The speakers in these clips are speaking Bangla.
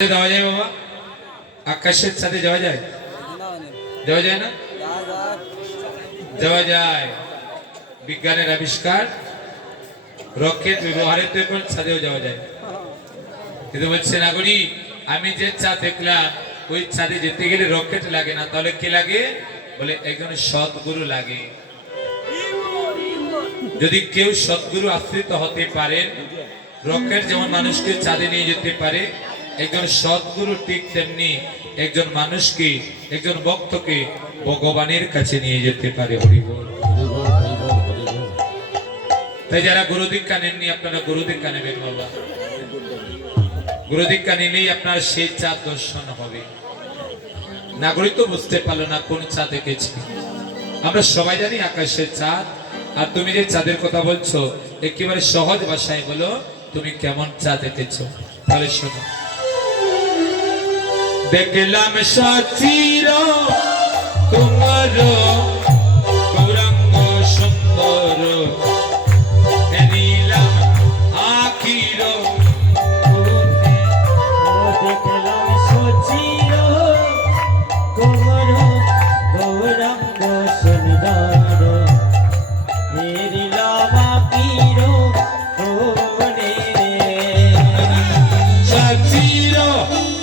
যাওয়া যায় বাবা? আকাশের সাথে যাওয়া যায়? যাওয়া যায় না? যাওয়া যায়। বিজ্ঞানের আবিষ্কার রকেট ব্যবহারের ছাদেও যাওয়া যায়। কিন্তু বলছে নাগরিক, আমি যে চাঁদ দেখলাম ওই চাঁদে যেতে গেলে রকেট লাগে না, তাহলে কে লাগে? বলে একজন সৎগুরু লাগে। যদি কেউ সৎগুরু আশ্রিত হতে পারেন, রকেট যেমন মানুষকে চাঁদে নিয়ে যেতে পারে, একজন সৎগুরু ঠিক তেমনি একজন মানুষকে, একজন ভক্তকে ভগবানের কাছে নিয়ে যেতে পারে। হরিবল। তাই যারা গুরু দীক্ষা নেননি, আপনারা গুরু দীক্ষা নেবেন বাবা। গুরু দীক্ষা নিলেই আপনার সেই চাঁদ দর্শন হবে। নাগরিক তো বুঝতে পারলো না কোন চাঁদ দেখেছি। আমরা সবাই জানি আকাশের চাঁদ। আর তুমি যে চাঁদের কথা বলছো, একেবারে সহজ ভাষায় বলো, তুমি কেমন চাঁদ দেখেছো? তাহলে শোনো। দেখলাম সাচির তোমার গৌরাঙ্গ সুন্দর, এনিলাম আখির। দেখলাম সাচির তোমার গৌরাঙ্গ সুন্দর, এনিলাম আখির কোণে। সাচির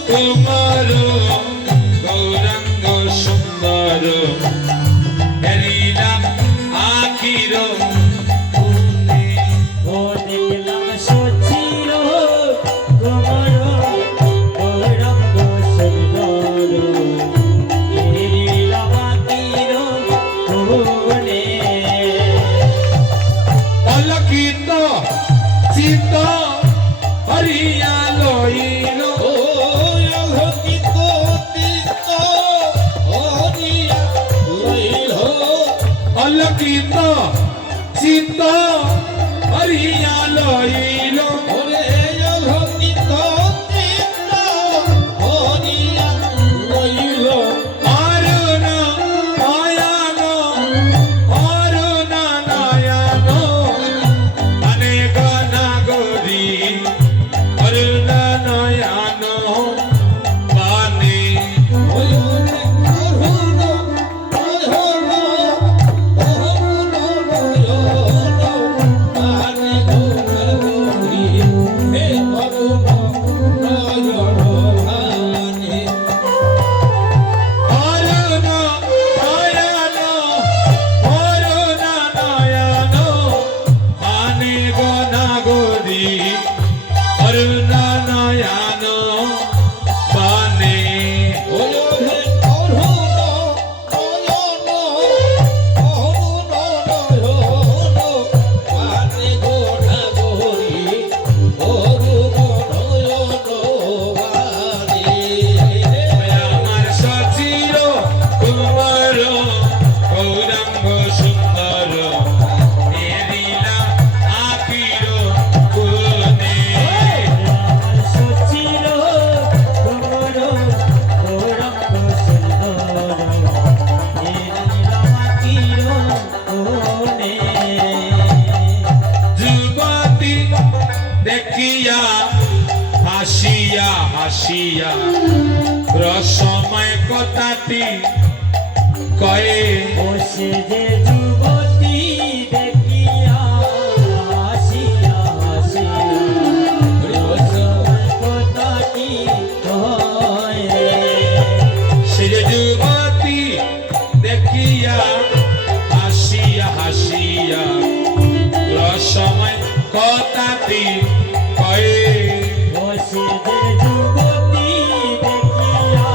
তোমার গৌরাঙ্গ সুন্দর, এনিলাম আখির কোণে। ও দেখলাম সাচির তোমার গৌরাঙ্গ সুন্দর, এনিলাম আখির কোণে। অলকিত চিত হরিয়া লইল, অলকিত চিত্ত হরিয়া লইল। অলকিত চিত হরিয়া লইল। ওরে অলকিত চিত্ত হরিয়া লইল। অরুণ নয়ন, অরুণ নয়ন, অনেক নাগরী অরুণ নয়ন বাণী। ওরে অরুণ অরুণ অরুণ নয়ন মানে গৌরী, হে অরুণ নয়ন মানে। অরুণ নয়ন, অরুণ নয়ন, অনেক নাগরী অরুণ নয়ন বাণী। ওরে অরুণ নয়ন অরুণ নয়ন মানে গৌরী, অরুণ নয়ন মানে। আমার সচির তোমার গৌরাঙ্গ সুন্দর, এনিলাম আখির কোণে। সচির তোমার গৌরাঙ্গ সুন্দর, এনিলাম আখির কোণে। যুবতী দেখিয়া হাসিয়া হাসিয়া রসময় কথাটি কয়ে। বসে যে যুবতী দেখিয়া হাসিয়া হাসিয়া রসময় কথাটি কয়। সে যে যুবতী দেখিয়া হাসিয়া হাসিয়া রসময় কথাটি কয়ে। বসে যে যুবতী দেখিয়া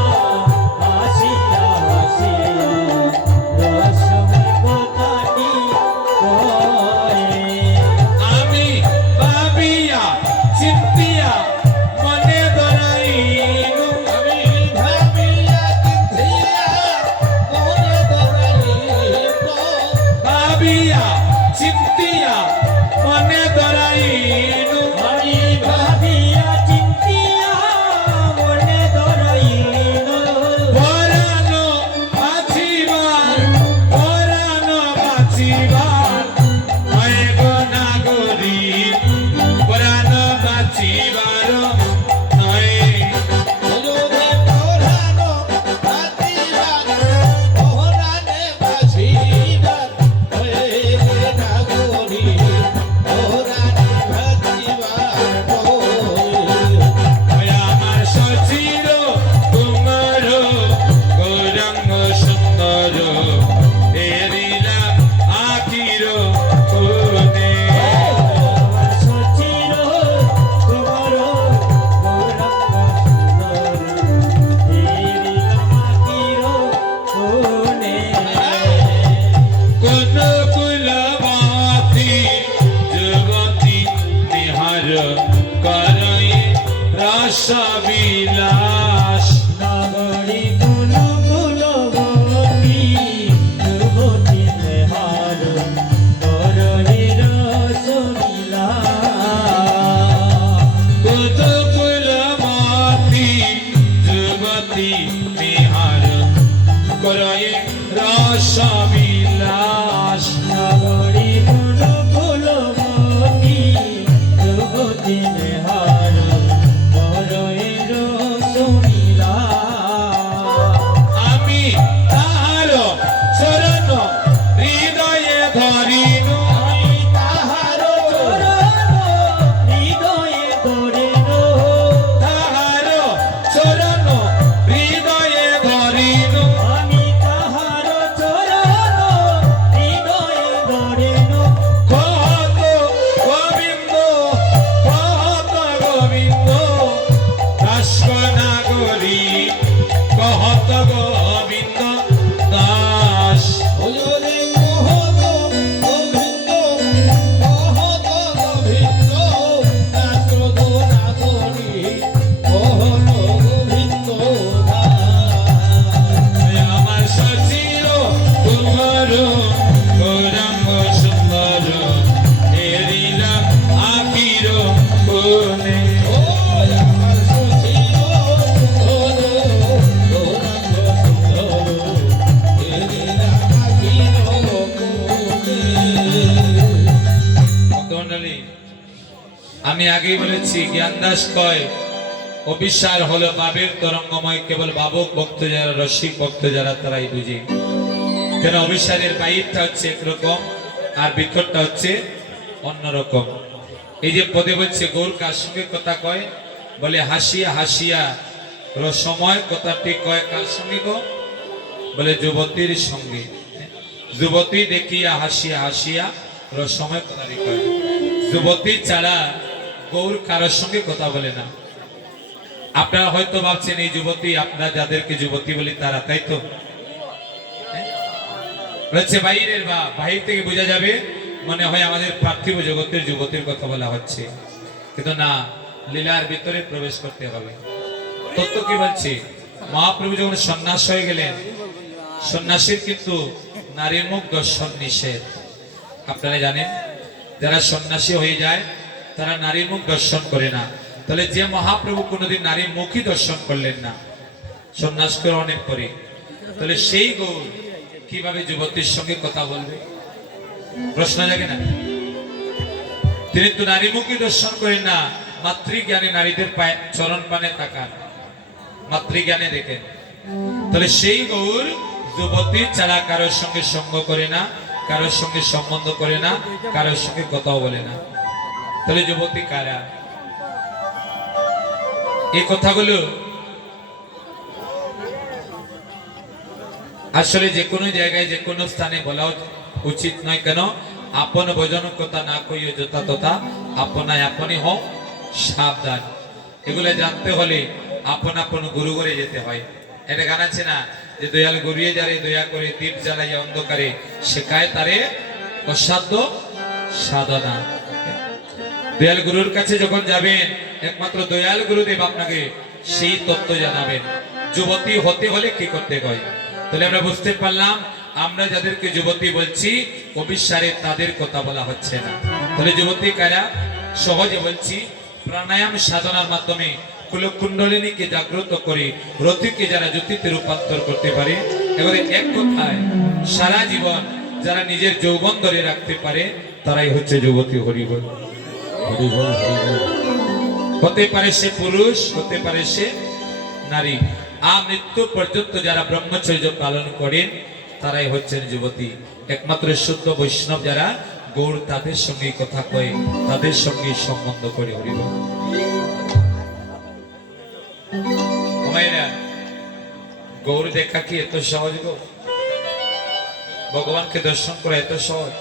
হাসিয়া হাসিয়া রসময় কথাটি কয়। আমি ভাবিয়া চিন্তিয়া মনে ধরাইল, আমি ভাবিয়া চিন্তিয়া মনে ধরাইল। ভাবিয়া চিন্তিয়া মনে ধরাইল। আমি ভাবিয়া চিন্তিয়া বিলাস নগরী কুলো কুলবতী যুবতী নেহার বরণী রসলীলা কুতুকুল মাতি যুবতী নিহার করয়ে রস বিলাস নগরী কুলো কুলবতী যুবতী নেহার বরণী রসলীলা আমি তাহার চরণ হৃদয়ে ধরিনু আমি তাহার চরণ হৃদয়ে ধরিল তাহার চরণ হৃদয়ে ধরিনু আমি তাহার চরণ হৃদয়ে ধরিল কহত গোবিন্দ কহত গোবিন্দ দাসকনাগরী কহত গোবিন্দ দাস ওজরে মোহন গোবিন্দ কহত গোবিন্দ দাস নাগরী কহত গোবিন্দ আমার সচির কুমার গৌরাঙ্গ সুন্দর এরিলা আখির কোনে ভক্তমণ্ডলী, আমি আগেই বলেছি জ্ঞানদাস কয় অবিশ্বাস হলো বাবের তরঙ্গময়, কেবল বাবক ভক্ত যারা রসিক ভক্ত যারা তারাই বুঝে। কেন অবিশ্বাসের বাইরটা হচ্ছে একরকম আর ভিতরটা হচ্ছে অন্যরকম। এই যে পদে বলছে গৌর কার সঙ্গে কথা কয়, বলে হাসিয়া হাসিয়া রসময় কথাটি কয় কার সঙ্গে গো, বলে যুবতীর সঙ্গে। যুবতী দেখিয়া হাসিয়া হাসিয়া রসময় কথাটি কয়। যুবতী ছাড়া গৌর কারোর সঙ্গে কথা বলে না। আপনারা হয়তো ভাবছেন এই যুবতী, আপনারা যাদেরকে যুবতী বলি তারা, তাই তো? বলছে বাইরের বা বাহির থেকে বোঝা যাবে মনে হয় আমাদের পার্থিব জগতের যুবতীর কথা বলা হচ্ছে, কিন্তু না, লীলার ভিতরে প্রবেশ করতে হবে। তত্ত্ব কি বলছে? মহাপ্রভু যখন সন্ন্যাস হয়ে গেলেন, সন্ন্যাসীর কিন্তু নারীর মুখ দর্শন নিষেধ। আপনারা জানেন, যারা সন্ন্যাসী হয়ে যায় তারা নারীর মুখ দর্শন করে না। তাহলে যে মহাপ্রভু কোনোদিন নারীর মুখই দর্শন করলেন না সন্ন্যাস গ্রহণের পরে, তাহলে সেই গৌর কিভাবে যুবতীর সঙ্গে কথা বলবে? প্রশ্ন জাগে না? তিনি তো নারী মুখী দর্শন করেন না, মাতৃজ্ঞানে নারীদের পায়ে চরণ পানে তাকান, মাতৃজ্ঞানে দেখেন। তাহলে সেই গৌর যুবতী ছাড়া কারোর সঙ্গে সঙ্গ করে না, কারোর সঙ্গে সম্বন্ধ করে না, কারোর সঙ্গে কথাও বলে না। তাহলে যুবতী কারা? এই কথাগুলো আসলে যে কোনো জায়গায় যে কোনো স্থানে বলা উচিত নয়। কেন? আপন ভজন কথা না কইও যথা তথা, আপনায় আপনি হও সাবধান। এগুলো জানতে হলে আপন আপন গুরু ঘরে যেতে হয়। এটা গান আছে না, যে দয়াল গুরিয়ে যারে দয়া করে দীপ জ্বালাই অন্ধকারে শেখায় তারে অসাধ্য সাধনা। দয়াল গুরুর কাছে যখন যাবেন, একমাত্র দয়াল গুরুদেব আপনাকে সেই তত্ত্ব জানাবেন। যুবতী হতে হলে কি করতে হয়? তাহলে আমরা বুঝতে পারলাম, আমরা যাদেরকে যুবতী বলছি অবিশ্বাসে তাদের কথা বলা হচ্ছে না। তাহলে যুবতী কারা? সহজে বলছি, প্রাণায়াম সাধনার মাধ্যমে কুলকুণ্ডলিনীকে জাগ্রত করে রতিকে যারা জ্যোতিতে রূপান্তর করতে পারে, এবারে এক কথায় সারা জীবন যারা নিজের যৌবন ধরে রাখতে পারে তারাই হচ্ছে যুবতী। হরিবল হরিবল হরিবল। হতে পারে সে পুরুষ, হতে পারে সে নারী। মৃত্যু পর্যন্ত যারা ব্রহ্মচর্য পালন করেন তারাই হচ্ছেন যুবতী। একমাত্র শুদ্ধ বৈষ্ণব যারা গৌর, তাদের সঙ্গে কথা কয়, তাদের সঙ্গে সম্বন্ধ করে। হরিবল। গৌর দেখা কি এত সহজ গো? ভগবানকে দর্শন করা এত সহজ?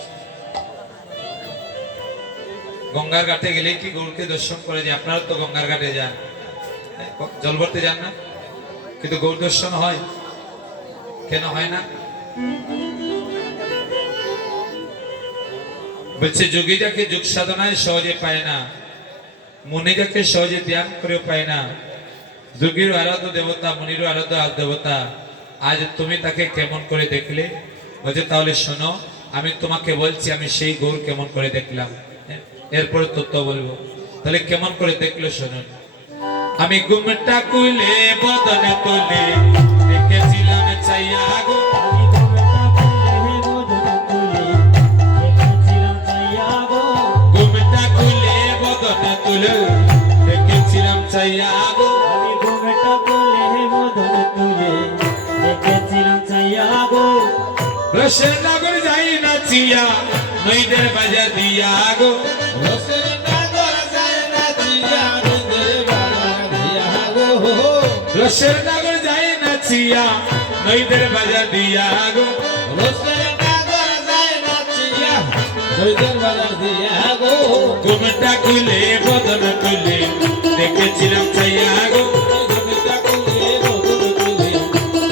গঙ্গার ঘাটে গেলে কি গৌরকে দর্শন করে যায়? আপনারা তো গঙ্গার ঘাটে যান, জল ভরতে যান না, কিন্তু গৌর দর্শন হয়? কেন হয় না? বলছে যোগী যাকে যোগ সাধনায় সহজে পায় না, মুনি যাকে সহজে ধ্যান করেও পায় না, যোগীর আরাধ্য দেবতা, মুনির আরাধ্য দেবতা, আজ তুমি তাকে কেমন করে দেখলে? বলছে তাহলে শোনো, আমি তোমাকে বলছি আমি সেই গৌর কেমন করে দেখলাম, এরপরে তত্ত্ব বলবো। তাহলে কেমন করে দেখলো শুনুন। আমি ঘুমটা খুলে বদনে তুলে দেখেছিলাম চাইয়া গো, ঘুমটা খুলে বদনে তুলে দেখেছিলাম চাইয়া গো, রসের নগর যাই নাচিয়া নইদের বাজার দিয়া গো, রসের নগর যায় নাচিয়া নদীর বাজার দিয়া গো, রসের নগর যাই নাচিয়া নইদের বাজার দিয়া গো, রসের নগর যায় নাচিয়া নদীর বাজার দিয়া গো, ঘুমটা খুলে বদন তুলে দেখেছিলাম চাইয়া গো, ঘুমটা খুলে বদন তুলে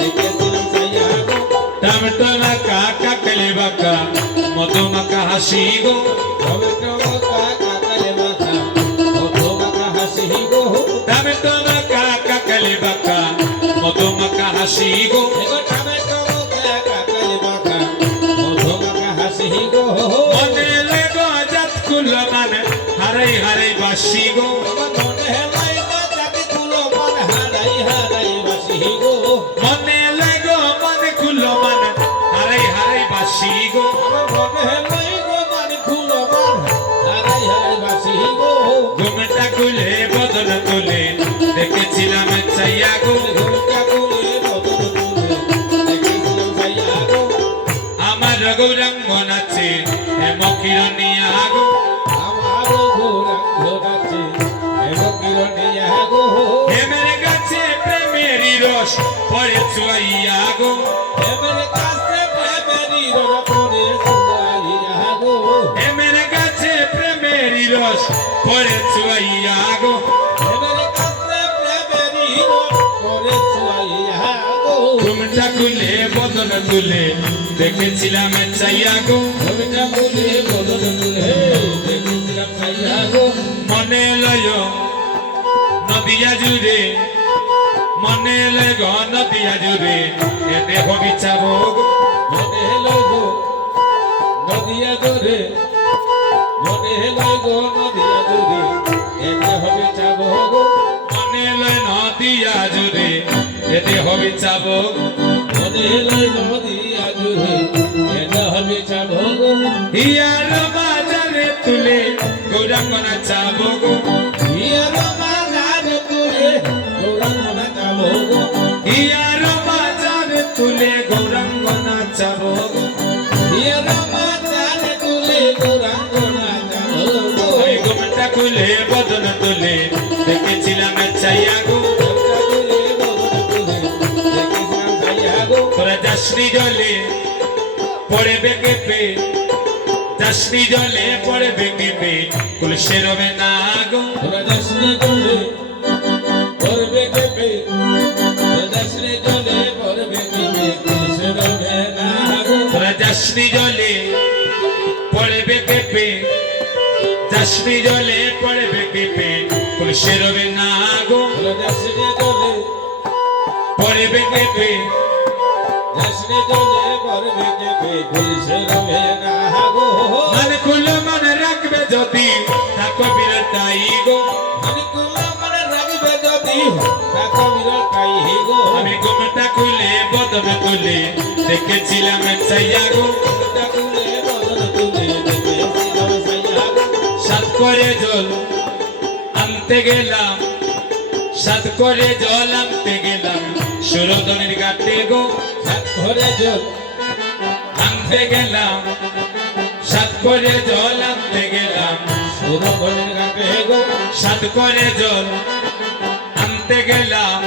দেখেছিলাম চাইয়া গো, টমটমা কাকা কালে বাঁকা মধুমাখা হাসি গো, টমেটো কাকালে মাথা মধু মাখা হাসি গো, টমটমা কাকা কালে বাঁকা মধুমাখা হাসি গো, টমেটো কাকালে মাথা মধু মাখা হাসি গো, মনে লেগো জাত কুল মানে হারাই হারাই বাসি গো, মনে লাইগো জাতি কুলো মন হারাই হারাই বাসি গো, মনে লেগো মানে কুল মানে হারাই হারাই বাসি গো, মনে লাইগো মানে কুলো মন হারাই হারাই বাসি গো, ঘুমটা খুলে বদন তুলে দেখেছিলাম চাইয়া গো, ঘুমটা খুলে বদন তুলে দেখেছিলাম চাইয়া গো, আমার গৌরাঙ্গ নাচে হেম কিরণিয়া গো, আমারও গৌরাঙ্গ নাচে হেম কিরণিয়া গো, হেমের গাছে প্রেমেরই রস পড়ে চুয়াইয়া গো, হেমের কাছে প্রেমেরই রস পড়ে চুয়াইয়া গো, হেমের গাছে প্রেমেরই রস পড়ে চুয়াইয়া গো, হেমের কাছে প্রেমেরই রস পড়ে চুয়াইয়া গো, ঘুমটা খুলে বদন তুলে দেখেছিলাম চাইয়া গো, ঘুমটা খুলে বদন তুলে দেখেছিলাম চাইয়া গো, মনে লয় নদিয়া জুড়ে, মনে লয় গ নদিয়া জুড়ে এতে হবি চাবো গো, মনে লইগো নদিয়া জোরে, মনে লইগো নদিয়া জোরে, এতে হবে চাবো গো, মনে লয় নদিয়া জুড়ে এতে হবি চাবো গো, মনে লইগো নদিয়া জোরে, এতে হবে চাবো গো, হিয়ার বাজারে তুলে গৌরাঙ্গ নাচাবো গো, হিয়ার বাজারে তুলে গৌরাঙ্গ নাচাবো গো, হিয়ার বাজারে তুলে গৌরাঙ্গ নাচাবো গো, হিয়ার বাজারে তুলে গৌরাঙ্গ নাচাবো গো, ওই ঘুমটা খুলে বদন তুলে দেখেছিলাম চাইয়া গো, ঘুমটা খুলে বদন তুলে দেখেছিলাম চাইয়া গো, তোরা যাসনি জলে পড়বে কেঁপে, যাসনি জলে পড়বে কেঁপে কুলসে রবে না গো, তোরা যাসনে জলে পড়বে কেঁপে, তোরা যাসনে জলে পড়বে কেঁপে, কুলসে রবে না গো, তোরা যাসনি জলে পড়বে কেঁপে, যাসনি জলে পড়বে কেঁপে কুলসে রবে না গো, তোরা যাসনে জলে পড়বে কেঁপে, যাসনে জলে পড়বে কেঁপে, কুলসে রবে না গো, মানে খুলে মনে রাখবে যদি থাকো বিরতাই গো, আমি কুলা মনে রাখবে যদি তাকে বিরতাই গো, আমি ঘুমটা খুলে বদন তুলে দেখেছিলাম চাইয়া গো, ঘুমটা খুলে বদন তুলে দেখেছিলাম চাইয়া গো, সাত করে জল আনতে গেলাম, সাত করে জল আনতে গেলাম সুরধনের ঘাটে গো, সাত ঘরে জল আনতে গেলাম, সাত করে জল আনতে গেলাম, সুরধনের ঘাটে গো, সাত করে জল আনতে গেলাম,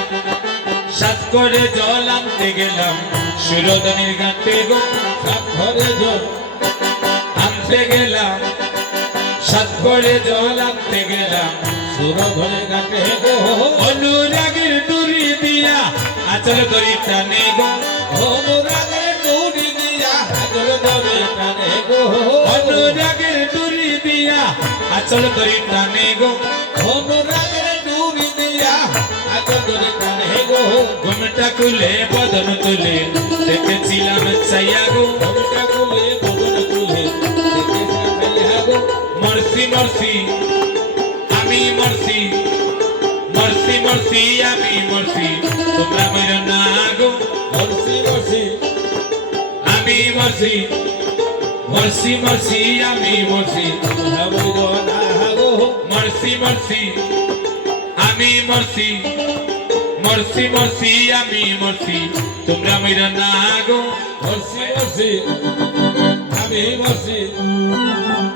সাত করে জল আনতে গেলাম সুরধনের ঘাটে গো, সাত ঘরে জল আনতে গেলাম, সাত করে জল আনতে গেলাম, সুরধনের ঘাটে গো, অনুরাগের দূরি দিয়া আচল করি টানে গো, অনুরাগের ডুরি দিয়া আচল ধরে টানে গো, অনুরাগের দূরি দিয়া আচল করি টানে গো, অনুরাগের ডুরি দিয়া আদরে কানে গো ঘুমটা খুলে বদন তুলে দেখেছিলাম চাইয়া গো ঘুমটা খুলে বদন তুলে দেখেছিলাম চাইয়া গো মরসি মরসি আমি মরসি মরসি মরসি আমি মরসি তোমরা মেরো না গো মরসি মরসি আমি মরসি মরসি মরসি আমি মরসি তোমরা বইলো না গো মরসি মরসি আমি মরসি মরসি মরসি আমি মরসি তোমরা মেরো না গো মরসি মরসি আমি মরসি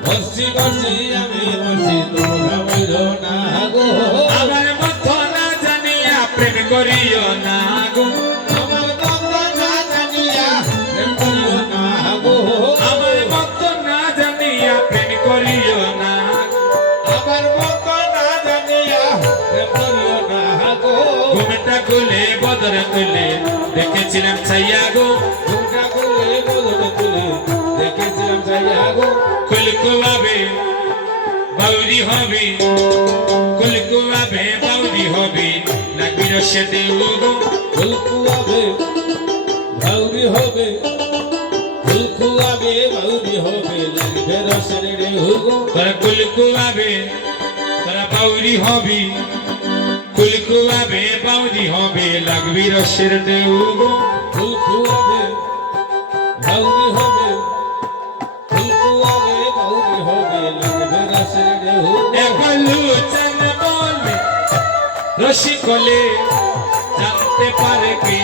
মরসি মরসি আমি মরসি তোমরা বইলো না গো আমার মতো না জানিয়া প্রেম করিও না গো আমার কথা না জানিয়া প্রেম করিও না গো আমার মতো না জানিয়া প্রেম করিও না আমার মত না জানিয়া প্রেম করিও না গো ঘুমটা খুলে বদর তুলে দেখেছিলাম ছাইয়া গো ঘুমটা খুলে বদন তুলে দেখেছিলাম চাইয়া গো কুলকুয়াবে বাউরি হবে কুলকুয়াবে বাউরি হবে লাগবি রসে দেব গো ফুলকুয়াবে ভাউরি হবে ফুলকুয়াবে ভাউরি হবে লাগবে রসের ঢেউ গো তোরা কুলকুয়াবে তোরা বাউরি হবি কুলকুয়াবে বাউরি হবে লাগবি রসের দেব গো ফুলকুয়াবে ভাউরি হবে ফুলকুয়াবে ভাউরি হবে লাগবে রসের ঢেউ একলু চান বলে রসিকলে জানতে পারে কে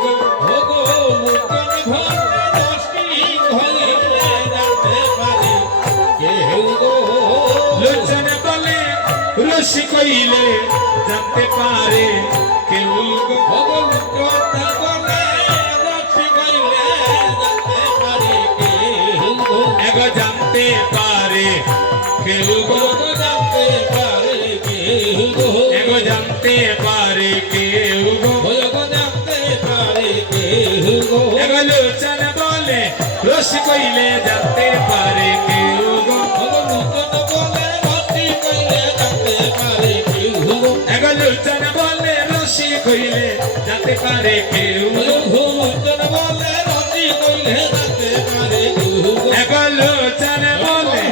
গো ওগো মুকন ভরে দশটি ঘরে জানতে পারে কেউ গো লোচন বলে রসি কইলে জানতে পারে কেউ গো ওগো মুকন বলে রসি গাইলে জানতে পারে কেউ গো এগ জানতে পারে কেউ গো ওগো জানতে পারে কেউ গো এগ জানতে পারে কেউ গো ওগো জানতে পারে কেউ গো এগ লোচন বলে রসি কইলে জানতে পারে কেউ গো ওগো মুকন বলে রসি গাইলে জানতে পারে কেউ গো এগ লোচন বলে রসি কইলে জানতে পারে কেউ গো মুকন বলে রসি গাইলে জানতে পারে কেউ গো এগ লোচন বলে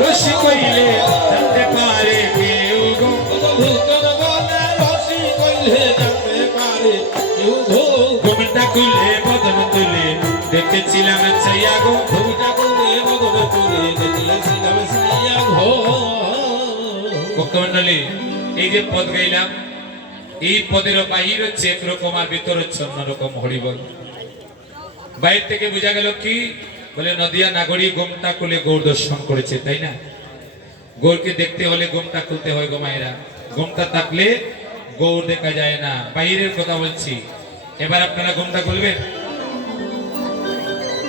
রসি কইলে জানতে পারে কেউ গো ভূতর বলে রসি কইলে জানতে পারে কেউ গো ঘুমটা খুলে বদন তুলে দেখেছিলাম চাইয়া গো ভূমিটা করে বদলে তুলে দেখেছিলাম সাইয়া ঘো ভক্তমন্ডলী এই যে পদ গাইলাম এই পদের বাহির হচ্ছে একরকম আর ভিতর হচ্ছে অন্যরকম হরিবল বাইরে থেকে বোঝা গেল কি বলে নদিয়া নাগরী গোমটা খুলে গৌর দর্শন করেছে তাই না গৌরকে দেখতে হলে গোমটা খুলতে হয় গো মায়েরা গোমটা থাকলে গৌর দেখা যায় না বাইরের কথা বলছি এবার আপনারা গোমটা খুলবেন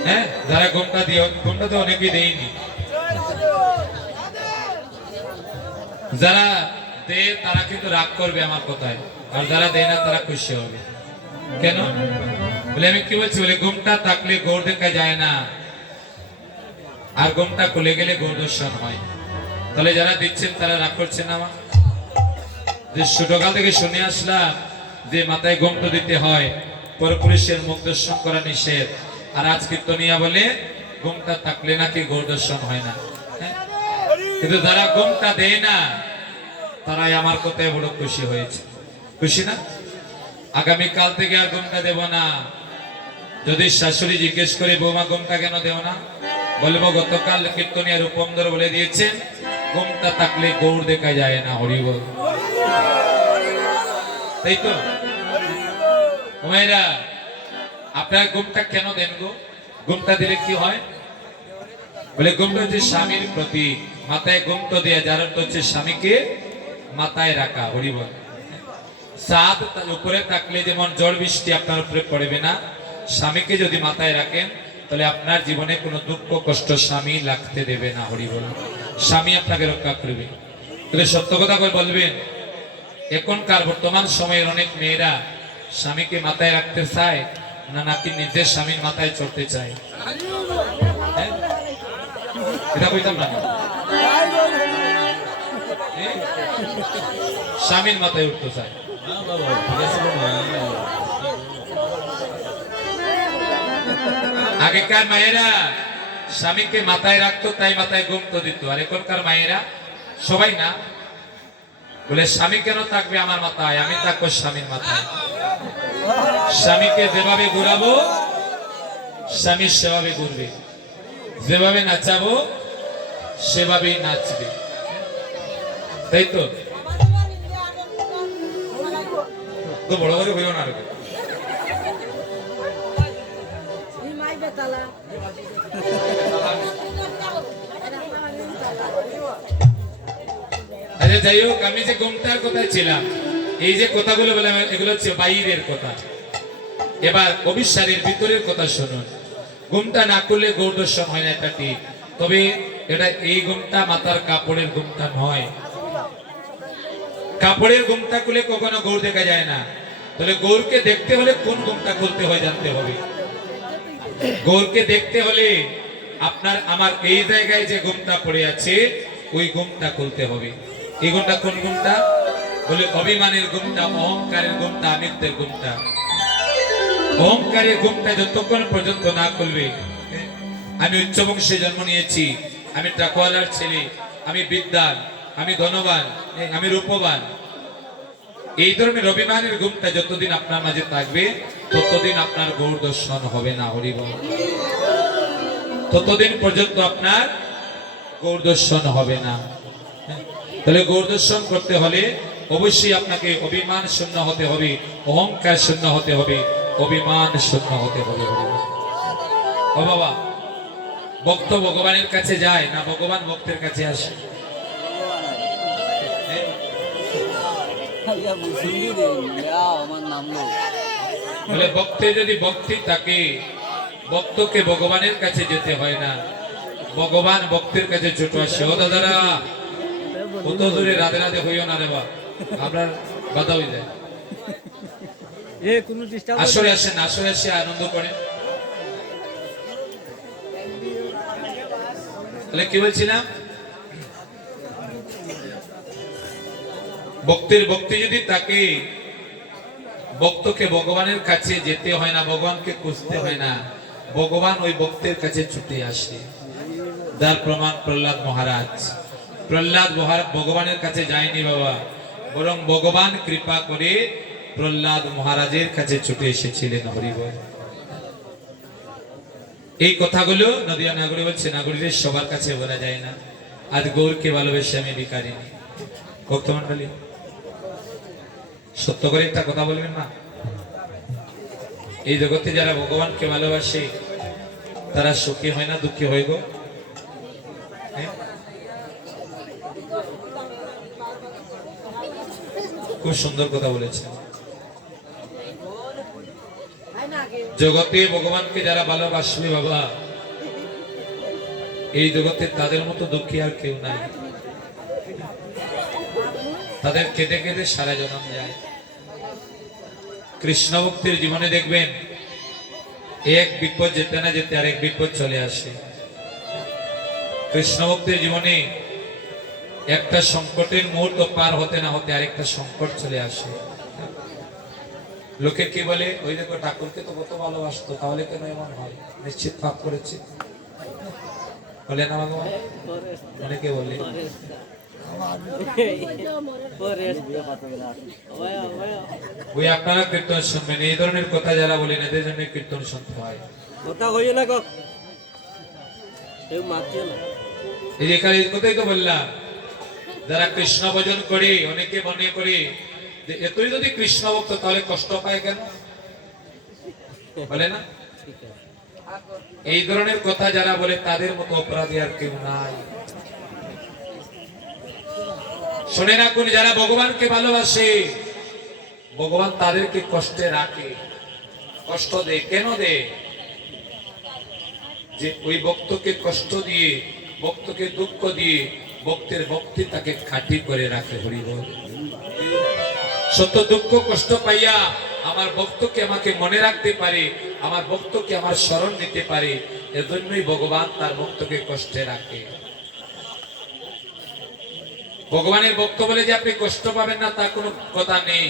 হ্যাঁ যারা গোমটা দিও গোমটা তো অনেকেই দেয়নি যারা দেয় তারা কিন্তু রাগ করবে আমার কথায় আর যারা দেয় না তারা খুশি হবে কেন বলে আমি কি বলছি বলে ঘুমটা থাকলে গৌর দেখা যায় না আর ঘুমটা খুলে গেলে গৌর দর্শন হয় তাহলে যারা দিচ্ছেন তারা রাগ করছেন না আমার যে ছোটকাল থেকে শুনে আসলাম যে মাথায় ঘুমটা দিতে হয় পরপুরুষের মুখ দর্শন করা নিষেধ আর আজ কীর্তনিয়া বলে ঘুমটা থাকলে নাকি গৌর দর্শন হয় না হ্যাঁ? কিন্তু যারা ঘুমটা দেয় না তারাই আমার কথায় বড় খুশি হয়েছে খুশি না আগামী কাল থেকে আর ঘুমটা দেব না যদি শাশুড়ি জিজ্ঞেস করে বৌমা ঘুমটা কেন দেও না বলবো গতকাল কীর্তনিয়া রূপমদর বলে দিয়েছেন ঘুমটা থাকলে গৌর দেখা যায় না হরিবল তাই তো মায়েরা আপনার ঘুমটা কেন দেন গো ঘুমটা দিলে কি হয় বলে ঘুমটা হচ্ছে স্বামীর প্রতি মাথায় ঘুমটা দেয়া যার অর্থ হচ্ছে স্বামীকে মাথায় রাখা হরিবল চাঁদ তার উপরে থাকলে যেমন ঝড় বৃষ্টি আপনার উপরে পড়বে না স্বামীকে যদি মাথায় রাখেন তাহলে আপনার জীবনে কোনো দুঃখ কষ্ট স্বামী লাগতে দেবে না হরিবল স্বামী আপনাকে রক্ষা করবে তবে সত্য কথা করে বলবেন এখনকার বর্তমান সময়ের অনেক মেয়েরা স্বামীকে মাথায় রাখতে চায় না নাকি নিজের স্বামীর মাথায় চড়তে চায় হ্যাঁ? এটা কইতাম না স্বামীর মাথায় উঠতে চায় হ্যাঁ বাবা ঠিক আছে বাবা আগেকার মায়েরা স্বামীকে মাথায় রাখতো, তাই মাথায় গুমতো দিত। আর এখনকার মায়েরা সবাই না, বলে স্বামী কেন থাকবে আমার মাথায়, আমি থাকবো স্বামীর মাথায়। স্বামীকে যেভাবে ঘুরাবো স্বামী সেভাবে ঘুরবে, যেভাবে নাচাবো সেভাবেই নাচবে, তাই তো? তো বড় করে বইও না আর কি। আচ্ছা যাই হোক, আমি যে ঘুমটার কথায় ছিলাম, এই যে কথাগুলো বলে এগুলো হচ্ছে বাইরের কথা। এবার অবিশ্বাসের ভিতরের কথা শুনুন। ঘুমটা না করলে গৌরদর্শন হয় না, এটা ঠিক। তবে এটা এই ঘুমটা মাথার কাপড়ের ঘুমটা নয়। কাপড়ের ঘুমটা খুলে কখনো গৌর দেখা যায় না। তাহলে গৌরকে দেখতে হলে কোন ঘুমটা খুলতে হয় জানতে হবে। গৌরকে দেখতে হলে আপনার আমার এই জায়গায় যে ঘুমটা পড়ে আছে ওই ঘুমটা খুলতে হবে। এই ঘুমটা কোন ঘুমটা? বলে অভিমানের ঘুমটা, অহংকারের ঘুমটা, আমিত্বের ঘুমটা। অহংকারের ঘুমটা যতক্ষণ পর্যন্ত না খুলবে, আমি উচ্চ বংশে জন্ম নিয়েছি, আমি টাকওয়ালার ছেলে, আমি বিদ্বান, আমি ধনবান, আমি রূপবান, এই ধরনের অভিমানের ঘুমটা যতদিন আপনার মাঝে থাকবে ততদিন আপনার গৌর দর্শন হবে না। হরিবল। ততদিন পর্যন্ত আপনার গৌর দর্শন হবে না। তাহলে গৌর দর্শন করতে হলে অবশ্যই আপনাকে অভিমান শূন্য হতে হবে, অহংকার শূন্য হতে হবে, অভিমান শূন্য হতে হবে। ও বাবা, ভক্ত ভগবানের কাছে যায় না ভগবান ভক্তের কাছে আসে? বলে ভক্তে যদি ভক্তি থাকে, ভক্তকে ভগবানের কাছে যেতে হয় না, ভগবান ভক্তের কাছে ছুটে আসে। ও দাদারা, কত দূরে রাধে রাধে হইও না রে বা, আপনার বাধা হয়ে যায়। আসরে আসেন, আসরে আসে আনন্দ করেন। তাহলে কি বলছিলাম? ভক্তের ভক্তি যদি থাকে, ভক্তকে ভগবানের কাছে যেতে হয় না, ভগবানকে খুঁজতে হয় না, ভগবান ওই ভক্তের কাছে ছুটে আসে। যার প্রমাণ প্রহ্লাদ মহারাজ। প্রহ্লাদ ভগবানের কাছে যায়নি বাবা, বরং ভগবান কৃপা করে প্রহ্লাদ মহারাজের কাছে ছুটে এসেছিলেন। হরিবল। এই কথাগুলো নদিয়া নাগরী বলছে, নাগরীদের সবার কাছে বলা যায় না। আজ গৌরকে ভালোবেসে আমি ভিখারিনি। ভক্তমন্ডলী, সত্য করে একটা কথা বলবেন না? এই জগতে যারা ভগবানকে ভালোবাসে তারা সুখী হয় না, দুঃখী হয় গো? খুব সুন্দর কথা বলেছেন। জগতে ভগবানকে যারা ভালোবাসবে বাবা, এই জগতে তাদের মতো দুঃখী আর কেউ নাই। তাদের কেঁদে কেঁদে সারা জনম যায়। কৃষ্ণ ভক্তির জীবনে দেখবেন এক বিপদ যেতে না যেতে আরেক বিপদ চলে আসে। কৃষ্ণ ভক্তির জীবনে একটা সংকটের মুহূর্ত পার হতে না হতে আরেকটা সংকট চলে আসে। লোকে কি বলে, ওই দেখো ঠাকুরকে তো কত ভালোবাসতো, তাহলে কেন এমন হয়? নিশ্চিত পাপ করেছে বলে না ভগবান? অনেকে বলে। ওই আপনারা কীর্তন শুনবেন, এই ধরনের কথা যারা বলেন এদের জন্য কীর্তন শুনতে হয়। এই যে কথাই তো বললাম, যারা কৃষ্ণ ভজন করে অনেকে মনে করে যে এতই যদি কৃষ্ণ ভক্ত তাহলে কষ্ট পায় কেন, বলে না? এই ধরনের কথা যারা বলে তাদের মতো অপরাধী আর কেউ নাই। শুনে রাখুন, যারা ভগবানকে ভালোবাসে ভগবান তাদেরকে কষ্টে রাখে, কষ্ট দেয়। কেন দেয়? যে ওই ভক্তকে কষ্ট দিয়ে, ভক্তকে দুঃখ দিয়ে ভক্তের ভক্তি তাকে খাঁটি করে রাখে। হরিবল। সত্য দুঃখ কষ্ট পাইয়া আমার ভক্তকে আমাকে মনে রাখতে পারে, আমার ভক্তকে আমার স্মরণ নিতে পারে, এজন্যই ভগবান তার ভক্তকে কষ্টে রাখে। ভগবানের ভক্ত বলে যে আপনি কষ্ট পাবেন না তা কোনো কথা নেই।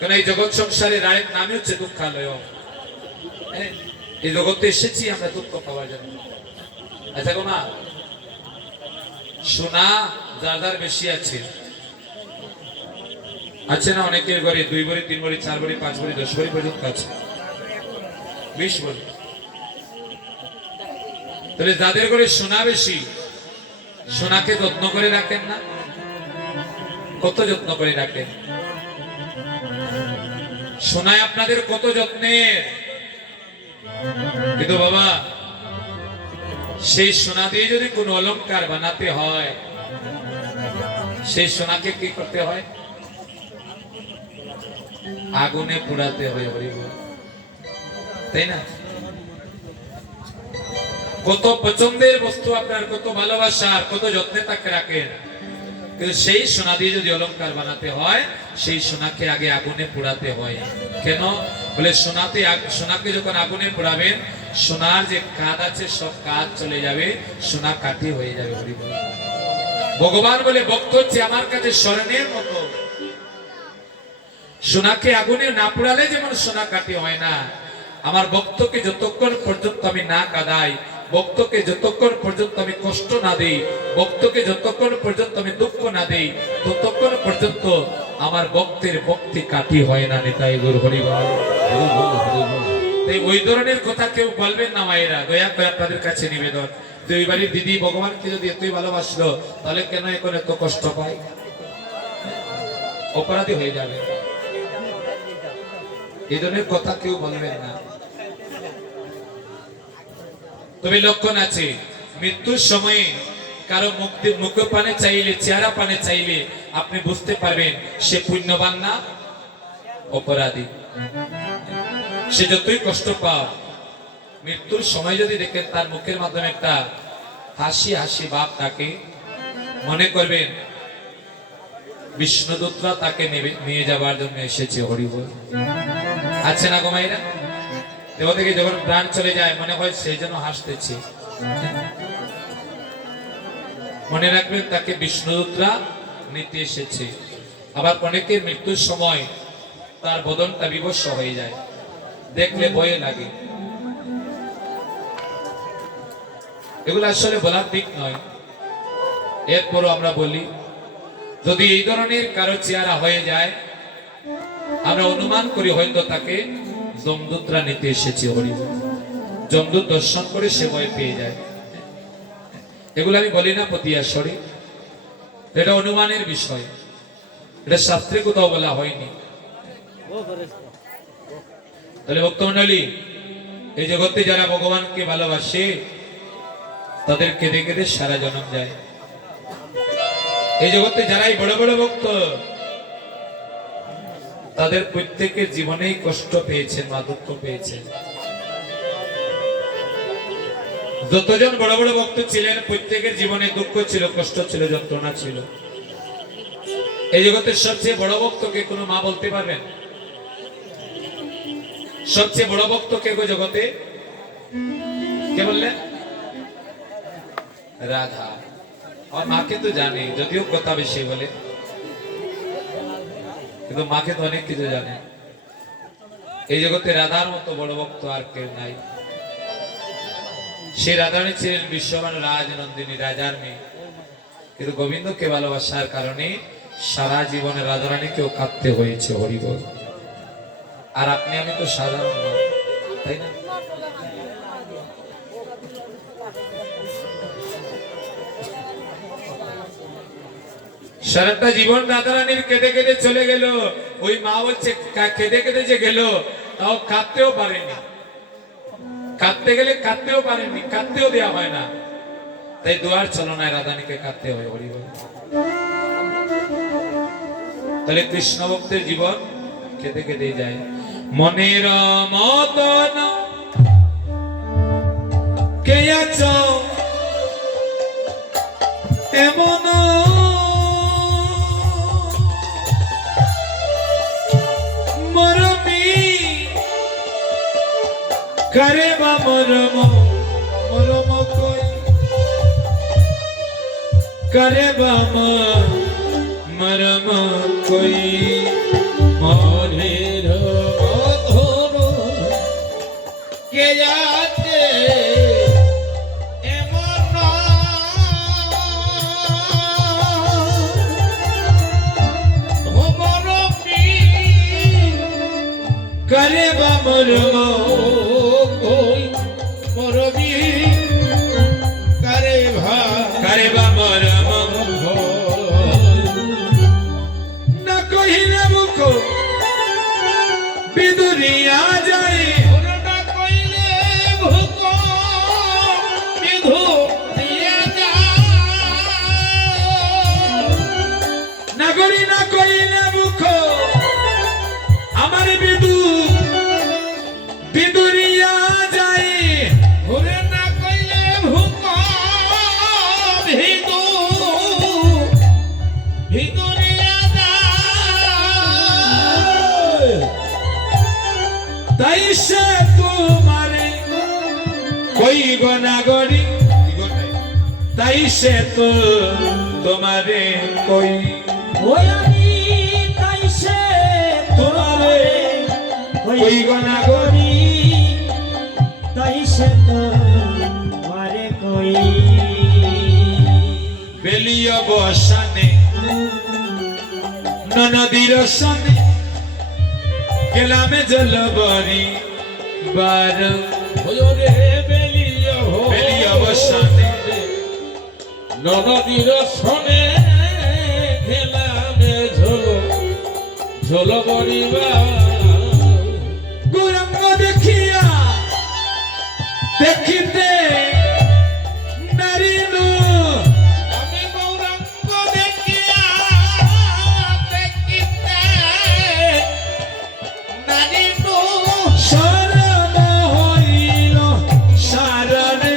কারণ এই জগৎ সংসারের আরেক নামই হচ্ছে দুঃখালয়। হ্যাঁ, এই জগতে এসেছি আমরা দুঃখ পাওয়ার জন্য। আচ্ছা গো মা, সোনা যার যার বেশি আছে না, অনেকের ঘরে 2 ভরি 3 ভরি 4 ভরি 5 ভরি 10 ভরি পর্যন্ত আছে, 20 ভরি। তাহলে যাদের ঘরে সোনা বেশি, সোনাকে যত্ন করে রাখেন না? কত যত্ন করে রাখেন? সোনায় আপনাদের কত যত্নের। কিন্তু বাবা, সেই সোনা দিয়ে যদি কোনো অলংকার বানাতে হয়, সেই সোনাকে কি করতে হয়? আগুনে পোড়াতে হয়। তাই না? কত পছন্দের বস্তু আপনার, কত ভালোবাসার, কত যত্নে তাকে রাখেন, কিন্তু সেই সোনা দিয়ে যদি অলংকার বানাতে হয়, সেই সোনাকে আগে আগুনে পোড়াতে হয়। কেন? বলে সোনাকে যখন আগুনে পোড়াবেন, সোনার যে কাঁচ আছে সব কাঁচ চলে যাবে, সোনা কাঠি হয়ে যাবে। ভগবান বলে ভক্ত হচ্ছে আমার কাছে স্বর্ণের মতো। সোনাকে আগুনে না পোড়ালে যেমন সোনা কাঠি হয় না, আমার ভক্তকে যতক্ষণ পর্যন্ত আমি না কাঁদাই, ভক্তকে যতক্ষণ পর্যন্ত আমি কষ্ট না দেই, ভক্তকে যতক্ষণ পর্যন্ত আমি দুঃখ না দেই, ততক্ষণ পর্যন্ত আমার ভক্তের ভক্তি কাঠি হয় না। নিতাই গৌর হরি বল। তাই ওই ধরনের কথা কেউ বলবেন না মায়েরা, দয়া করে আপনাদের কাছে নিবেদন। যে ওই বাড়ির দিদি ভগবানকে যদি এতই ভালোবাসলো, তাহলে কেন এখন এত কষ্ট পায়? অপরাধী হয়ে যাবে। এই ধরনের কথা কেউ বলবেন না। তবে লক্ষণ আছে, মৃত্যুর সময়ে কারো মুখ পানে চাইলে, চেহারা পানে চাইলে আপনি বুঝতে পারবেন সে পুণ্যবান না অপরাধী। সে যতই কষ্ট পাও, মৃত্যুর সময় যদি দেখেন তার মুখের মাধ্যমে একটা হাসি হাসি ভাব থাকে, মনে করবেন বিষ্ণুদূতরা তাকে নিয়ে যাবার জন্য এসেছে। হরি বল। আছে না গো মায়েরা? দেহ থেকে যখন প্রাণ চলে যায়, মনে হয় সেই জন্য হাসতেছে। মনে রাখবেন তাকে বিষ্ণুদূতরা নিতে এসেছে। আবার অনেকের মৃত্যুর সময় তার বদনটা বিবস্ত্র হয়ে যায়, দেখলে ভয় লাগে। এগুলো আসলে বলার দিক নয়। এরপরও আমরা বলি, যদি এই ধরনের কারো চেহারা হয়ে যায়, আমরা অনুমান করি হয়তো তাকে যমদূতরা নিতে এসেছে। হরি বল। যমদূত দর্শন করে সে ভয় পেয়ে যায়। এগুলো আমি বলি না পতিয়াশ্বরী, এটা অনুমানের বিষয়, এটা শাস্ত্রে কোথাও বলা হয়নি। তাহলে ভক্তমণ্ডলী, এই জগতে যারা ভগবানকে ভালোবাসে, তাদের কেঁদে কেঁদে সারা জন্ম যায়। এই জগতে যারাই বড় বড় ভক্ত, তাদের প্রত্যেকের জীবনেই কষ্ট পেয়েছেন, মা দুঃখ পেয়েছেন। যতজন বড় বড় ভক্ত ছিলেন, প্রত্যেকের জীবনে দুঃখ ছিল, কষ্ট ছিল, যন্ত্রণা ছিল। এই জগতের সবচেয়ে বড় ভক্তকে কোনো মা বলতে পারবেন? সবচেয়ে বড় ভক্ত কে গো জগতে? কে বললেন? রাধা। আর মাকে তো জানে, যদিও কথা বেশি বলে, কিন্তু মাকে তো অনেক কিছু জানে। এই জগতে রাধার মতো বড় ভক্ত আর কেউ নাই। সে রাধারানী ছিলেন বিশ্বমান রাজনন্দিনী, রাজার মেয়ে, কিন্তু গোবিন্দকে ভালোবাসার কারণে সারা জীবনে রাধারানীকেও কাঁদতে হয়েছে। হরি বল। আর আপনি আমি তো সাধারণ নয়, তাই না? সারাটা জীবন রাধারানীর কেঁদে কেঁদে চলে গেল। ওই মা বলছে কেঁদে কেঁদে যে গেল, তাও কাঁদতেও পারেনি। কাঁদতে গেলে কাঁদতেও পারেনি, কাঁদতেও দেওয়া হয় না। তাই দুয়ার চলনায় রাধারানীকে কাঁদতে হয়। হরি বল। তাহলে কৃষ্ণ ভক্তের জীবন কেঁদে কেঁদে যায়। মনের মতন কে আছো এমন, মরমি করে বা মরম, মরম কই করে বা মরম কই, মরে আছে এমন মরমি করে বা মরম কই মরমি করে করে বা মরম না কহিলে মুখ বিদুরিয়া যায় ওরা কইলে ভুক বিধু দিয়ে যা নাগরী না কইলে মুখ আমার বিদুরিয়া যায় ওরে না কইলে ভুক ভিদু ভিদুরিয়া যা তাই সে তোমারে কই গো নাগরী তাই সে তো তোমারে কই ওই আমি তাই সে তোমারে কই গো নাগরী তাই সে তো মারে কই বেলিয় বসানে ননদীর সনে গেলামে জলবরি বার ওরে বেলিয় বেলিয় বসানে নদীর সনে খেলামে ঝোলো ঝোলো বরিবা গৌরাঙ্গ দেখিয়া দেখিতে নারিনু আমি গৌরাঙ্গ দেখিয়া দেখিতে নারিনু শরণ হইল শরণে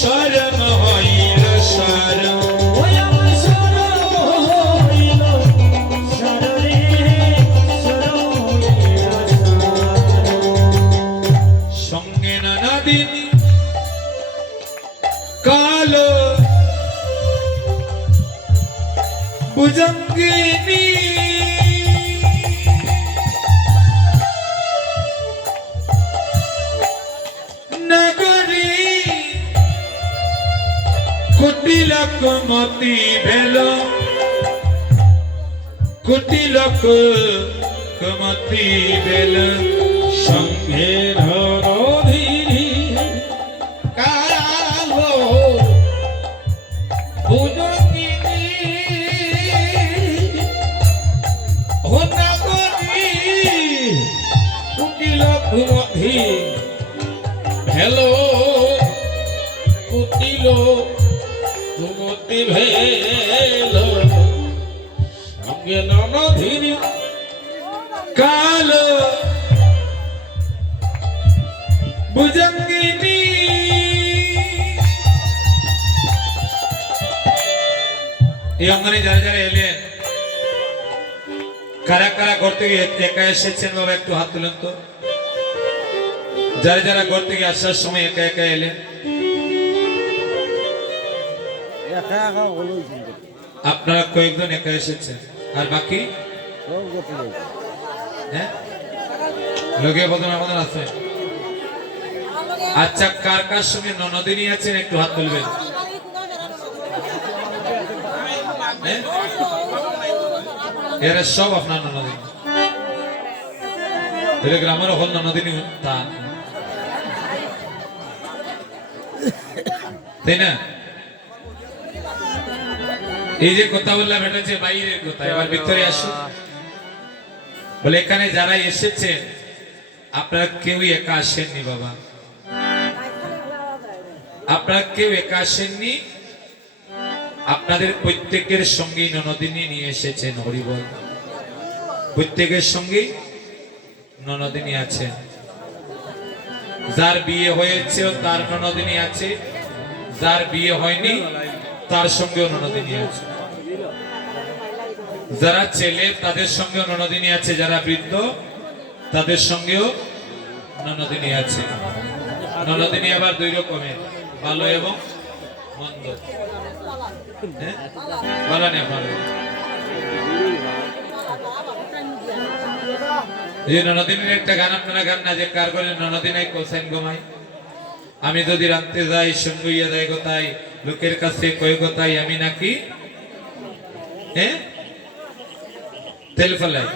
শরণ হইল শরণ ওই আমার সরো হইল সররে সরো হইল সঙ্গে নদিনী কালো ভুজঙ্গিনী নগরী কুটিলক মতি ভেল কুটিলক মতি ভেল সঙ্গে ধরি কালো ভুজঙ্গিনী হোনা করি কুটিল ঘুমধি ভেলো কুটিল ঘুমতি ভেলো সঙ্গে ননধিনী কালো ভুজঙ্গিনী এই অঙ্গনে যারা যারা এলেন কারা কারা ঘর থেকে একা এসেছেন বাবা একটু হাত তুলেন তো যারা যারা ঘর থেকে আসার সময় একা একা এলেন আপনারা কয়েকজন একা এসেছেন আর বাকি হ্যাঁ লোকে বদন আমাদের আছে আচ্ছা কার কার সঙ্গে ননদিনী আছেন একটু হাত তুলবেন হ্যাঁ? এরা সব আপনার ননদিনী এরা গ্রামের হল ননদিনী তা তাই না এই যে কথা বললাম এটা যে বাইরের কথা এবার ভিতরে আসুন বলে এখানে যারা এসেছেন আপনারা কেউই একা আসেননি বাবা আপনারা কেউ একা আসেননি আপনাদের প্রত্যেকের সঙ্গে ননদিনী নিয়ে এসেছেন হরিবল প্রত্যেকের সঙ্গে ননদিনী আছেন যার বিয়ে হয়েছে তার ননদিনী আছে যার বিয়ে হয়নি তার সঙ্গেও ননদিনী আছে যারা ছেলে তাদের সঙ্গেও ননদিনী আছে যারা বৃদ্ধ তাদের সঙ্গেও ননদিনী আছে ননদিনী আবার দুই রকমের ভালো এবং মন্দ হ্যাঁ ভালো না ভালো এই যে ননদিনীর একটা গান আপনারা গান না যে কার করে ননদিনাই কোসেন গোমাই আমি যদি রাখতে যাই সঙ্গইয়া দেয় গোতাই লোকের কাছে কই গোতাই আমি নাকি হ্যাঁ তেল ফেলাই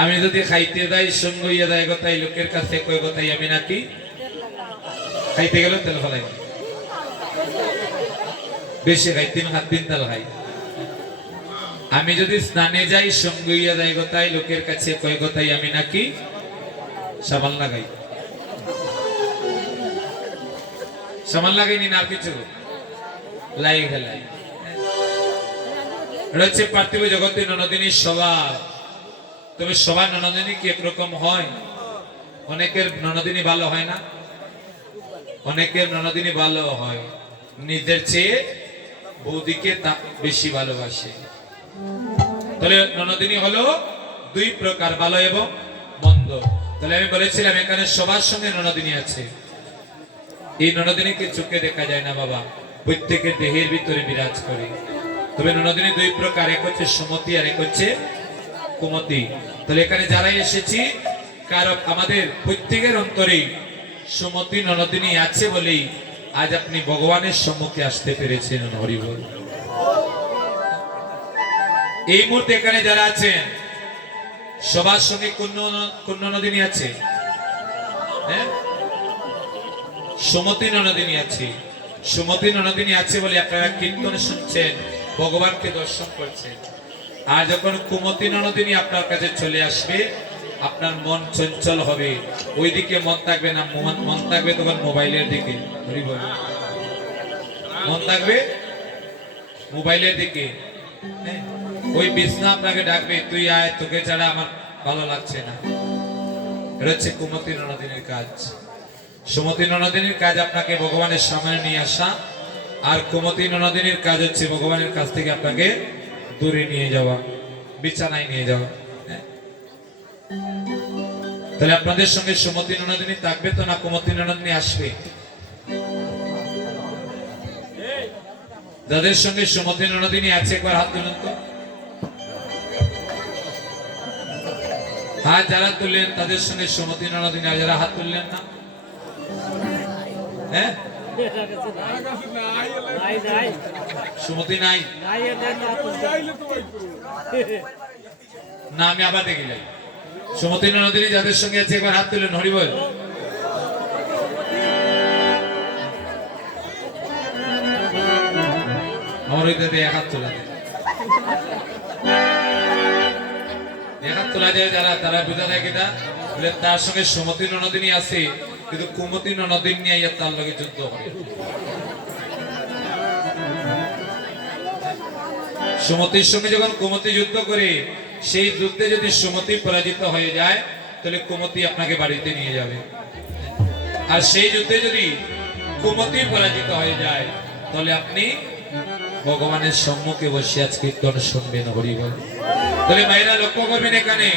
আমি যদি খাইতে যাই সঙ্গইয়া দেয় গোতাই লোকের কাছে কই গোতাই আমি নাকি খাইতে গেল তেল ফেলাই বেশি খাই 3 দিন তেল খাই আমি যদি স্নানে যাই সঙ্গইয়া দেয় গোতাই লোকের কাছে কই গোতাই আমি নাকি সাবান লাগাই সামান লাগাইনি না আর কিছু লাই খেলাই এটা হচ্ছে পার্থিব জগতে ননদিনীর স্বভাব তবে সবার ননদিনী কি একরকম হয় অনেকের ননদিনী ভালো হয় না অনেকের ননদিনী ভালো হয় নিজের চেয়ে বৌদিকে বেশি ভালোবাসে তাহলে ননদিনী হলো 2 প্রকার ভালো এবং মন্দ তাহলে আমি বলেছিলাম এখানে সবার সঙ্গে ননদিনী আছে এই ননদিনীকে চোখে দেখা যায় না বাবা প্রত্যেকের দেহের ভিতরে বিরাজ করে তবে ননদিনী 2 প্রকার এক হচ্ছে সুমতি আর এক হচ্ছে কুমতি তাহলে এখানে যারাই এসেছি কারণ আমাদের প্রত্যেকের অন্তরেই সুমতি ননদিনী আছে বলেই আজ আপনি ভগবানের সম্মুখে আসতে পেরেছেন হরি বল এই মুহূর্তে এখানে যারা আছেন সবার সঙ্গে কোন ননদিনী আছে হ্যাঁ সুমতি ননদিনী আছে সুমতি ননদিনী আছে বলে আপনারা কীর্তন শুনছেন ভগবানকে দর্শন করছেন আর যখন কুমতি ননদিনী আপনার কাছে চলে আসবে আপনার মন চঞ্চল হবে ওইদিকে মন থাকবে না মন থাকবে তখন মোবাইলের দিকে মন থাকবে মোবাইলের দিকে ওই বিছনা আপনাকে ডাকবে তুই আয় তোকে ছাড়া আমার ভালো লাগছে না এটা হচ্ছে কুমতি ননদিনীর কাজ সুমতি ননদিনীর কাজ আপনাকে ভগবানের সামনে নিয়ে আসা আর কুমতি ননদিনীর কাজ হচ্ছে ভগবানের কাছ থেকে আপনাকে দূরে নিয়ে যাওয়া বিছানায় নিয়ে যাওয়া তাহলে আপনাদের সঙ্গে সুমতি ননদিনী থাকবে তো না কুমতি ননদিনী আসবে যাদের সঙ্গে সুমতি ননদিনী আছে একবার হাত তুলুন তো হাত যারা তুললেন তাদের সঙ্গে সুমতি ননদিনী আর যারা হাত তুললেন না হ্যাঁ সুমতি নাই না আমি আবার দেখিলাম সুমতি ননদিনী যাদের সঙ্গে আছে একবার হাত তুলেন হরি বল আমার ওইটাতে এক হাত তোলা এক হাত তোলা যায় যারা তারা বুঝা যায় কিনা বলে তার সঙ্গে সুমতি ননদিনী আছে কিন্তু কুমতি ননদিনী নিয়ে তার লগে যুদ্ধ করে সুমতির সঙ্গে যখন কুমতি যুদ্ধ করে সেই যুদ্ধে যদি সুমতি পরাজিত হয়ে যায় তাহলে কুমতি আপনাকে বাড়িতে নিয়ে যাবে আর সেই যুদ্ধে যদি কুমতি পরাজিত হয়ে যায় তাহলে আপনি ভগবানের সম্মুখে বসে আজ কীর্তন শুনবেন হরি বল তাহলে মায়েরা লক্ষ্য করবেন এখানে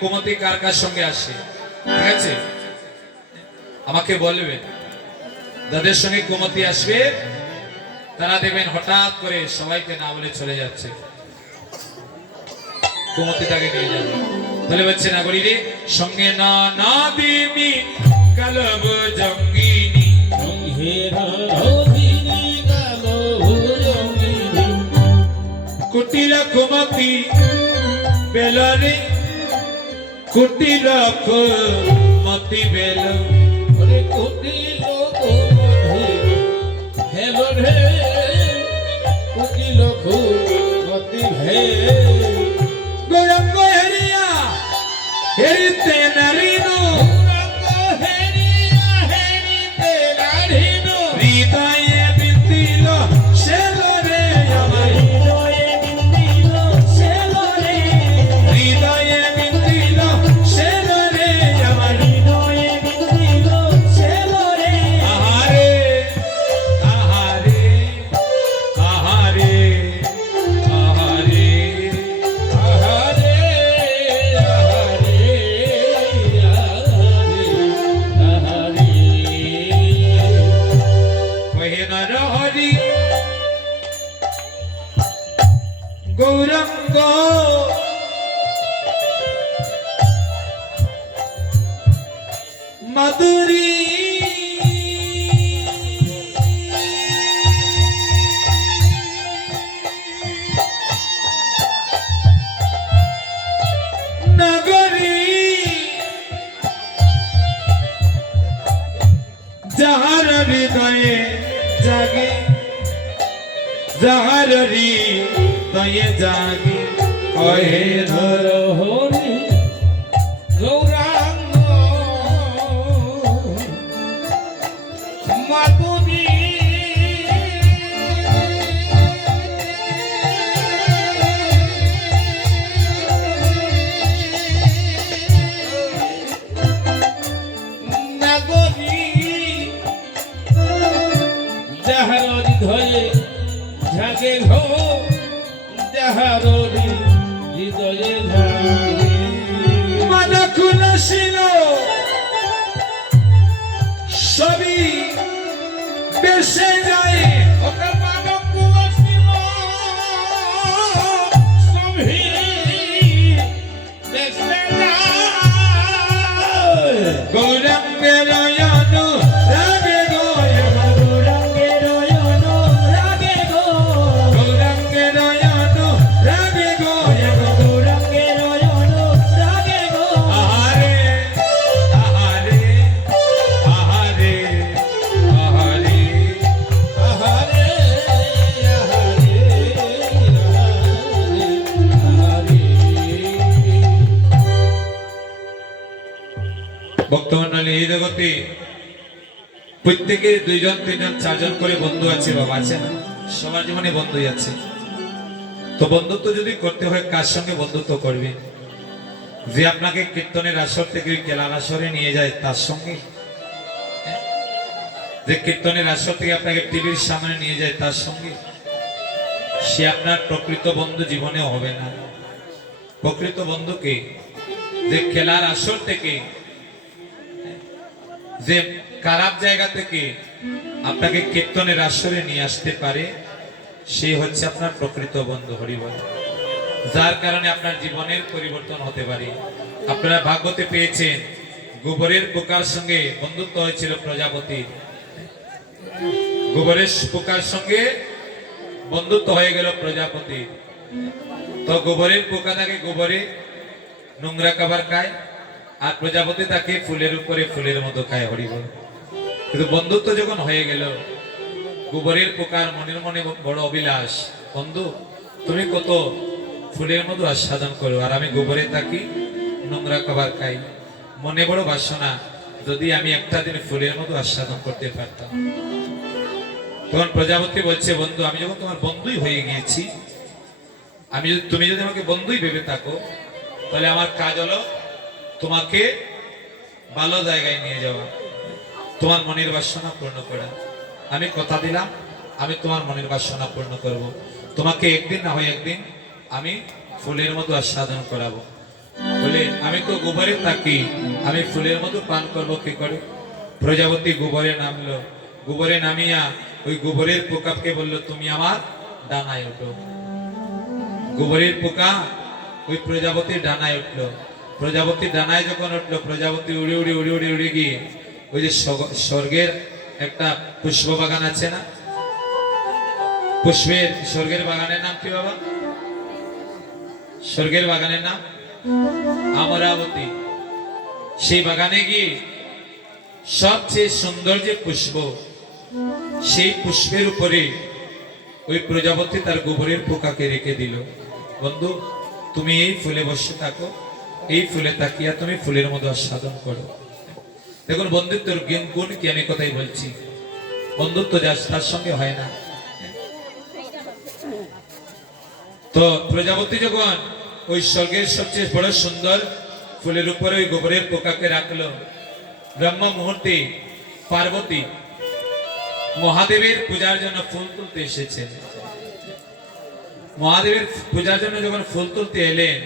কুমতি কার কার সঙ্গে আসে ঠিক আছে আমাকে বলবেন যাদের সঙ্গে কুমতি আসবে তারা দেখবেন হঠাৎ করে সবাইকে না বলে চলে যাচ্ছে কুমতিটাকে নিয়ে যাবে বলে বলছে না বলি রে সঙ্গে না নদিনী কালব জঙ্গিনী কুটির কুমতি বেলরে কুটির কুমতি বেল কুটিল হেলো রে কুটিল কুমতি হে গৌরঙ্গ হেরিয়া হেরিতে নারিনো হৃদয়ে বিন্দিল সেলো রে আমার হৃদয়ে বিন্দিল সেলো রে আমার আহারে আহারে আহারে আহারে আহারে আহারে মাধুরী নগরী যাহার হৃদয়ে জাগে যাহার হৃদয়ে জাগে কহে ধর হরি গৌরাঙ্গ মাধুরী নাগরী যাহার হৃদয়ে জাগে ঘো যাহার হৃদয়ে জাগে মন খুলছিল সবই বেসে যায় ওকে মানব কুয়াশিল সভি দেশে যায় গৌরাঙ্গের রাগে গোয় গৌরাঙ্গের অনুরাগে গো গৌরাঙ্গের রাগে গোয় গৌরাঙ্গের অনুরাগে গো আহারে আহারে আহারে আহারে আহারে আহারে আহারে ভক্তমন্ডলী এই জগতে প্রত্যেকে দুইজন তিনজন চারজন করে বন্ধু আছে বাবা আছে না সবার জীবনে বন্ধুই আছে তো বন্ধুত্ব যদি করতে হয় কার সঙ্গে বন্ধুত্ব করবে যে আপনাকে কীর্তনের আসর থেকে ওই কেলার আসরে নিয়ে যায় তার সঙ্গে যে কীর্তনের আসর থেকে আপনাকে টিভির সামনে নিয়ে যায় তার সঙ্গে সে আপনার প্রকৃত বন্ধু জীবনেও হবে না প্রকৃত বন্ধুকে যে খেলার আসর থেকে যে খারাপ জায়গা থেকে আপনাকে কীর্তনের আসরে নিয়ে আসতে পারে সেই হচ্ছে আপনার প্রকৃত বন্ধু হরিবল যার কারণে আপনার জীবনের পরিবর্তন হতে পারে আপনারা ভাগবতে পেয়েছেন গোবরের পোকার সঙ্গে বন্ধুত্ব হয়েছিল প্রজাপতি গোবরের পোকার সঙ্গে বন্ধুত্ব হয়ে গেল প্রজাপতি তো গোবরের পোকা তাকে গোবরে নোংরা খাবার খায় আর প্রজাপতি তাকে ফুলের উপরে ফুলের মতো খায় হরিবল কিন্তু বন্ধুত্ব যখন হয়ে গেল গোবরের পোকার মনের মনে বড় অভিলাষ বন্ধু তুমি কত ফুলের মতো আস্বাদন করো আর আমি গোবরে থাকি নোংরা খাবার খাই মনে বড় বাসনা যদি আমি একটা দিন ফুলের মতো আস্বাদন করতে পারতাম তখন প্রজাপতি বলছে বন্ধু আমি যখন তোমার বন্ধুই হয়ে গিয়েছি তুমি যদি আমাকে বন্ধুই ভেবে থাকো তাহলে আমার কাজ হলো তোমাকে ভালো জায়গায় নিয়ে যাওয়া তোমার মনের বাসনা পূর্ণ করা আমি কথা দিলাম আমি তোমার মনের বাসনা পূর্ণ করব তোমাকে একদিন না হয় একদিন আমি ফুলের মতো আস্বাদন করাবো বলে আমি তো গোবরে থাকি আমি ফুলের মতো পান করব কি করে প্রজাপতি গোবরে নামলো গোবরে নামিয়া ওই গোবরের পোকাকে বললো তুমি আমার ডানায় ওঠো গোবরের পোকা ওই প্রজাপতির ডানায় উঠলো প্রজাপতির ডানায় যখন উঠলো প্রজাপতি উড়ে উড়ে উড়ে উড়ে উড়ে গিয়ে ওই যে স্বর্গের একটা পুষ্প বাগান আছে না পুষ্পের স্বর্গের বাগানের নাম কি বাবা স্বর্গের বাগানের নাম অমরাবতী সেই বাগানে গিয়ে সবচেয়ে সুন্দর যে পুষ্প সেই পুষ্পের উপরে ওই প্রজাপতি তার গোবরের পোকাকে রেখে দিল বন্ধু তুমি এই ফুলে বসে থাকো এই ফুলে তাকিয়া তুমি ফুলের মতো আস্বাদন করো দেখুন বন্ধুত্বের গুণ কি আমি কথাই বলছি বন্ধুত্ব যা তার সঙ্গে হয় না তো প্রজাপতি যখন ওই স্বর্গের সবচেয়ে বড় সুন্দর ফুলের উপরে ওই গোবরের পোকাকে রাখলো ব্রহ্ম মুহূর্তে পার্বতী মহাদেবের পূজার জন্য ফুল তুলতে এসেছেন মহাদেবের পূজার জন্য যখন ফুল তুলতে এলেন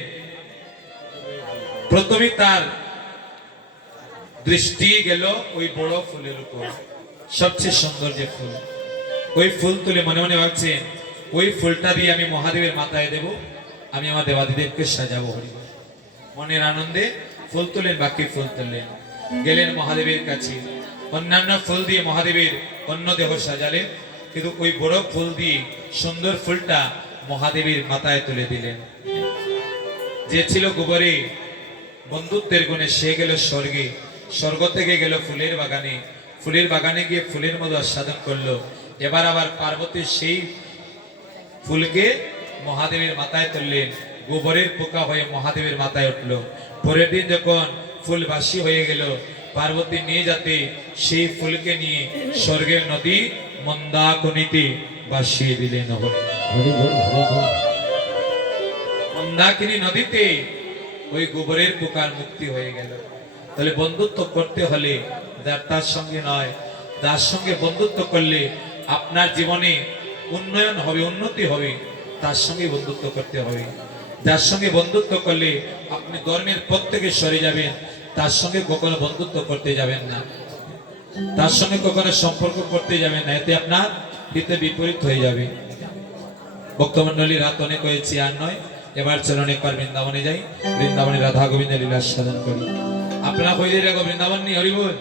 প্রথমে তার দৃষ্টি গেল ওই বড় ফুলের উপর সবচেয়ে সুন্দর যে ফুল ওই ফুল তুলে মনে মনে ভাবছেন ওই ফুলটা দিয়ে আমি মহাদেবের মাথায় দেব আমি আমার দেবাদিদেবকে সাজাবো হরিবল মনের আনন্দে ফুল তুলেন বাকি ফুল তুললেন গেলেন মহাদেবের কাছে, অন্যান্য ফুল দিয়ে মহাদেবের অন্য দেহ সাজালেন, কিন্তু ওই বড় ফুল দিয়ে সুন্দর ফুলটা মহাদেবের মাথায় তুলে দিলেন। যে ছিল গোবরে বন্ধুত্বের গুণে সে গেল স্বর্গে, স্বর্গ থেকে গেল ফুলের বাগানে, ফুলের বাগানে গিয়ে ফুলের মতো আস্বাদন করলো। এবার আবার পার্বতী সেই ফুলকে মহাদেবের মাথায় তুললেন, গোবরের পোকা হয়ে মহাদেবের মাথায় উঠলো। পরের দিন যখন ফুল বাসি হয়ে গেল, পার্বতী নিয়ে যেতে সেই ফুলকে নিয়ে স্বর্গের নদী মন্দাকিনীতে ভাসিয়ে দিলেন। হরি বল হরি বল। মন্দাকিনী নদীতে ওই গোবরের পোকার মুক্তি হয়ে গেল। তাহলে বন্ধুত্ব করতে হলে তার সঙ্গে নয়, তার সঙ্গে বন্ধুত্ব করলে আপনার জীবনে উন্নয়ন হবে, উন্নতি হবে, তার সঙ্গে বন্ধুত্ব করতে হবে। যার সঙ্গে বন্ধুত্ব করলে আপনি ধর্মের পথ থেকে সরে যাবেন, তার সঙ্গে কখনো বন্ধুত্ব করতে যাবেন না, তার সঙ্গে কখনো সম্পর্ক করতে যাবেন না, এতে আপনার হিতে বিপরীত হয়ে যাবে। ভক্তমন্ডলী, রাত অনেক হয়েছে, আর নয়, এবার চলুন একবার বৃন্দাবনে যাই, বৃন্দাবনে রাধা গোবিন্দ লীলা সাধন করি। আপনারা কইলে বৃন্দাবন নি হরি বল।